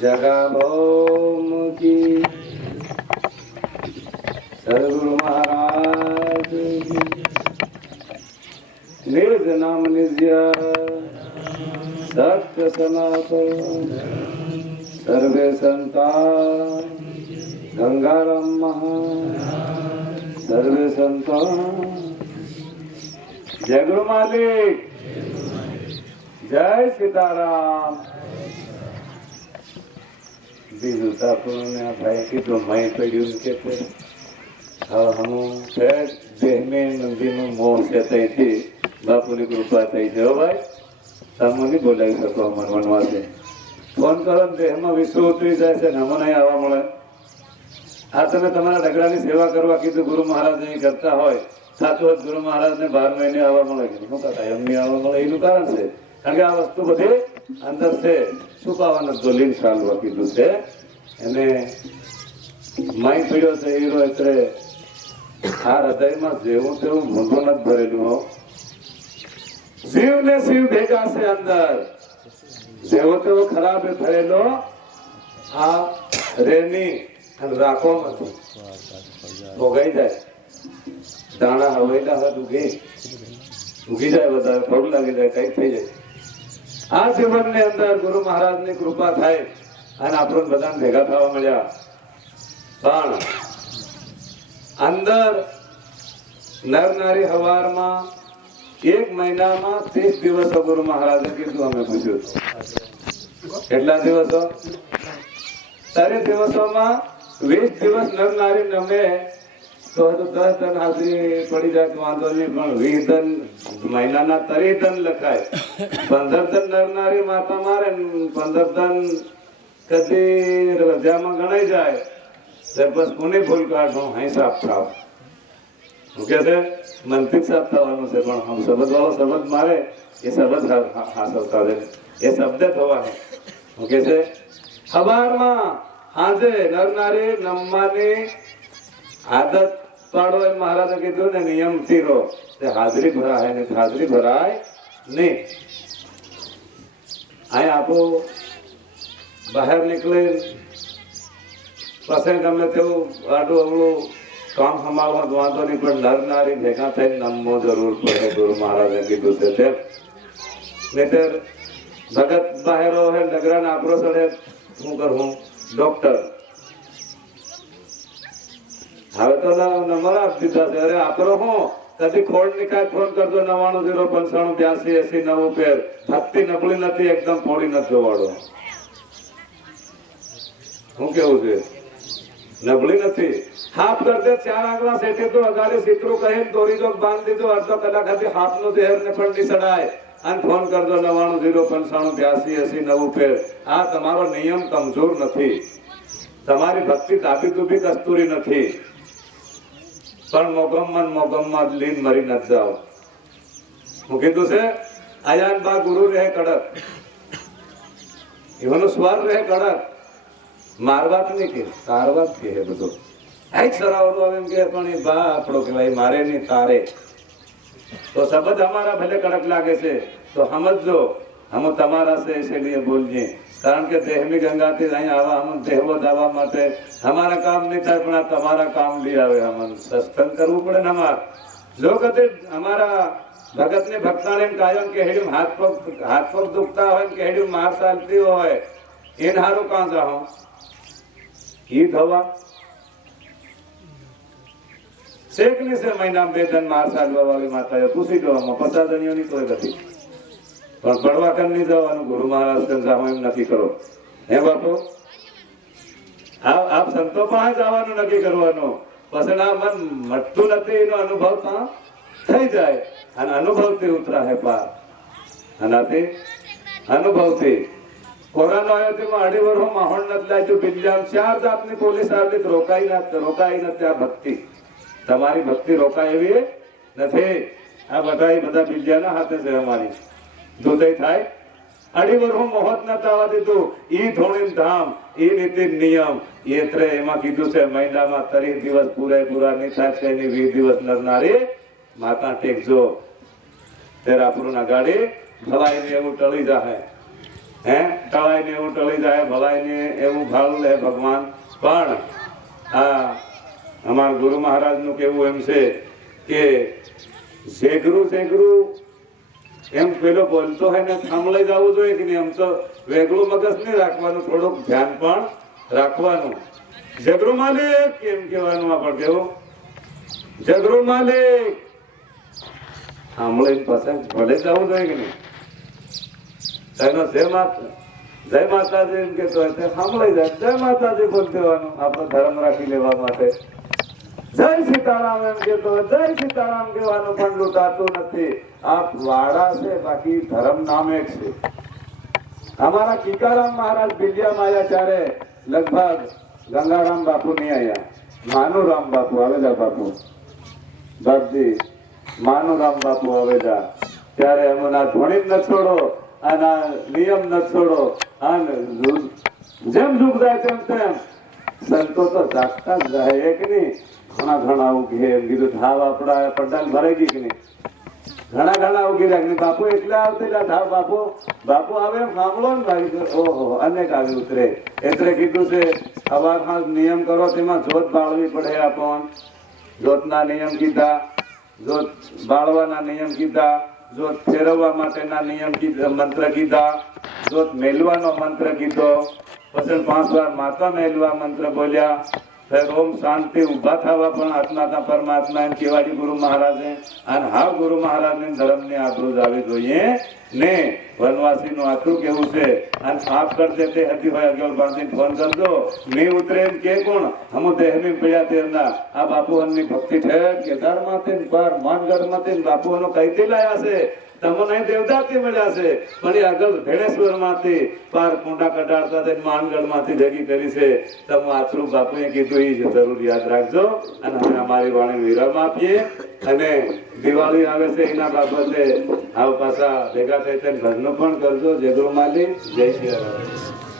जगाभौम की सदगुरु महाराज की निर्ज नाम निज्य सत्य सनातन सर्वे संता गंगाराम महा सर्वे संता। जय गुरु मालिक, जय सीताराम। बीजू ने भाई की तो मैं पड़ी उनके थे हम देह में नंदी में मोह से तई थी बापू की कृपा थी है भाई तमो नहीं बोलाई सको मन मनवा से फोन करो देह में विश्व उतरी जाए से नमो नहीं आवा मळे आ तमे तमारा डगरानी सेवा करवा कीधुं गुरु महाराज ने करता होय साचो गुरु महाराज ने 12 महीने आवा मळे के શું કાતા એમની આવા મળે એનું કારણ છે કારણ કે આ વસ્તુ બધી અંદર છે છુપાવાનો દોલીન ચાલવા કીધું છે એને માઈ પીડ્યો છે હીરો એટલે આ હૃદયમાં જેવું તેવું મૂંઢું નથી ભરેલું હો જીવ ને શિવ ભેગા છે અંદર જેવો તેવો ખરાબ ભરેલો આ રેની અને રાખો નથી ભોગાઈ જાય દાણા હવેલા હાથ ઉગી જાય વધારે પગ લાગી જાય કઈક થઈ જાય આ જીવન ની અંદર ગુરુ મહારાજ ની કૃપા થાય અને આપણને બધા ભેગા થવા મળ્યા પણ અંદર નર નારી હવારમાં 1 મહિનામાં 30 દિવસો ગુરુ મહારાજે કીધું અમે પૂછ્યું કેટલા દિવસો 30 દિવસોમાં 20 દિવસ નર નારી નમે તો 10 ધન હાજરી પડી જાય તો વાંધો નહીં પણ 20 ધન મહિનાના 30 ધન લખાય 15 ધન નર નારી માતા મારે 15 ધન કદી રજામાં ગણાઈ જાય તો બસ કોને ભૂલ કાઢો હિસાબ થાવ શું કે છે મંતિક સાફ થવાનું છે પણ હમ શબ્દ વાળો શબ્દ મારે એ શબ્દ હાસવતા દે એ શબ્દ થવા શું કે છે ખબરમાં આજે નર નારી નમવાની આદત પાડો એ મહારાજે કીધું ને નિયમ થી હાજરી ભરાય ને હાજરી ભરાય નહીં અહીં આપો બહાર નીકળી પછી ગમે તેવું આડું અવળું કામ સંભાળવા વાંધો નહીં પણ નર નારી ભેગા થઈને નમવો જરૂર પડે ગુરુ મહારાજે કીધું છે તેમ નહીતર ભગત બહાર હોય ડગરાને આપરો ચડે શું કરવું ડોક્ટર હવે તો નંબર આપી દીધા છે અરે આપરો હું કદી ખોડ નિકાય ફોન કરજો 99 095 82 80 90 પેર ભક્તિ નબળી નથી એકદમ ફોડી નથી જોવાડો શું કેવું છે નબળી નથી હાફ કરતે 4 આંગળા સેટે તો અગાડે સિતરું કહે દોરી જોગ બાંધ દીધો અડધો કલાક હતી હાથનો ઝેર ને પણ ની સડાય અને ફોન કરજો 99 095 82 80 90 પેર આ તમારો નિયમ કમજોર નથી તમારી ભક્તિ તાબી તુબી કસ્તુરી નથી પણ મોગમમાં લીન મરી ન જાઓ હું કીધું છે આયાન બા ગુરુ રહે કડક એવાનો સ્વર રહે કડક મારવાત નહીં કે તારવાત કે બધું આઈ સરાવતો એમ કે પણ એ બા આપણો કહેવાય મારે નહીં તારે તો શબ્દ हमारा ભલે કડક લાગે છે તો સમજો हम તમારા से इसलिए बोलिए કારણ કે દેહની ગંગાથી અહીં આવા हम દેહવો દાવા માટે हमारा काम नहीं થાય પણ આ તમારા કામ લઈ આવે हम સત્સંગ કરવું પડે ને અમાર જો કદે અમારા ભગતને ભક્તાને કાયમ કે હેડ્યું હાથ પગ દુખતા હોય કે હેડ્યું માર ચાલતી હોય એન હારું કાં જાઓ ઈ થવા શેખની છે મહિના 2 ધન માર ચાલવા વાળી માતા પૂછી દો 50 ધણીઓની કોઈ નથી પણ પડવા કર નહીં જવાનું ગુરુ મહારાજ કર જાઓ એમ નક્કી કરો હે બાપુ આપ સંતો પાસે જવાનું નક્કી કરવાનું પછી ના મન મટતું નથી એનો અનુભવ ત્યાં થઈ જાય અને અનુભવથી ઉતરા હે પાર આનાથી અનુભવથી કોરોના આવ્યો તેમાં 2.5 વર્ષ માહોલ નથી લાગ્યું બિલ્લામ 4 જાતની પોલીસ આવી રોકાઈ નથી આ ભક્તિ તમારી ભક્તિ રોકાય એવી નથી આ બધા બિલ્લાના હાથે છે અમારી દૂધઈ થાય 2.5 વર્ષ મોહત ન થવા દીધું ઈ ધોણી ધામ ઈ નીતિ નિયમ એત્રે એમાં કીધું છે મહિનામાં 30 દિવસ પૂરેપૂરા નહીં થાય તેની 20 દિવસ નરનારી માતા ટેકજો ત્યારે આપણું ના ગાડી ભલાઈ એવું ટળી જાય હે ટળાય ને એવું ટળી જાય, ભલાય ને એવું ભાળ લે ભગવાન. પણ આ અમારા ગુરુ મહારાજ નું કેવું એમ છે કે શેગરું એમ પેલો બોલતો હોય ને સાંભળી જવું જોઈએ કે નહીં. આમ તો વેગળું મગજ નહીં રાખવાનું, થોડુંક ધ્યાન પણ રાખવાનું. જગરુ માલિક એમ કહેવાનું. આપણે કેવું જગરુ માલિક સાંભળીને પાછા ભલે જવું જોઈએ કે નહીં. એનો જય માતાજી એમ કેતો સાંભળી જાય જય માતાજી બોલ દેવાનું, આપણો ધર્મ રાખી લેવા માટે. જય સીતારામ એમ કેતો જય સીતારામ કહેવાનું, પણ લૂંટાતું નથી. આ વાડા છે, બાકી ધર્મ નામ એક છે. અમારા કિકારામ મહારાજ બિલિયામાં આવ્યા ત્યારે લગભગ ગંગારામ બાપુ નહીં આવ્યા, માનુરામ બાપુ આવેલા. બાપજી માનુરામ બાપુ આવેલા ત્યારે એમના ધોણી ન છોડો અને નિયમ ન છોડો, અને જેમ ડૂબ જાય તેમ સંતો તો જાગતા જ જાય. એક નહીં ઘણા આવું કે એમ કીધું ધાવ આપડા પંડાલ ભરાઈ ગઈ કે નહીં. ઘણા ઉગી રાખી બાપુ એકલા આવતા ધાવ બાપુ આવે એમ સાંભળો ને ભાઈ. ઓહો અનેક આવી ઉતરે. એટલે કીધું છે સવારના નિયમ કરો, તેમાં જોત બાળવી પડે. આપણ જોતના નિયમ કીધા, જોત બાળવાના નિયમ કીધા, જોત ફેરવવા માટેના નિયમ કીધા, મંત્ર કીધા, જોત મેલવાનો મંત્ર કીધો, પછી 5 વાર માતા મેલવા મંત્ર બોલ્યા. ઓમ શાંતિ ઉભા થવા પણ આત્માના પરમાત્મા એમ કેવાડી ગુરુ મહારાજે. અને હા ગુરુ મહારાજ ની ધર્મ ની આબરૂ આવી જોઈએ ને. વનવાસી નું આટલું કેવું છે. અને સાફ કરી દે તે હતી હોય આગળ બાંધીને ફોન કરજો. નહીં ઉતરે એમ કે કોણ હમ દેહની પડ્યા તેરના. આ બાપુ ની ભક્તિ ઠેર કેદાર માંથી પાર માનગઢ માંથી બાપુ નો કઈથી લાયા છે. તમને દેવદાથી મળ્યા છે, પણ એ આગળ ભેણેશ્વર માંથી પાર કુંડા કટાડતા થઈને માનગઢ માંથી ભેગી કરી છે. તમે આટલું બાપુએ કીધું એ જરૂર યાદ રાખજો. અને અમે અમારી વાણી વિરામ આપીએ. અને દિવાળી આવે છે એના બાબતે આવ પાછા ભેગા થઈ ભજનો પણ કરજો. જય ગુરુ માલિક, જય શ્રી રામ.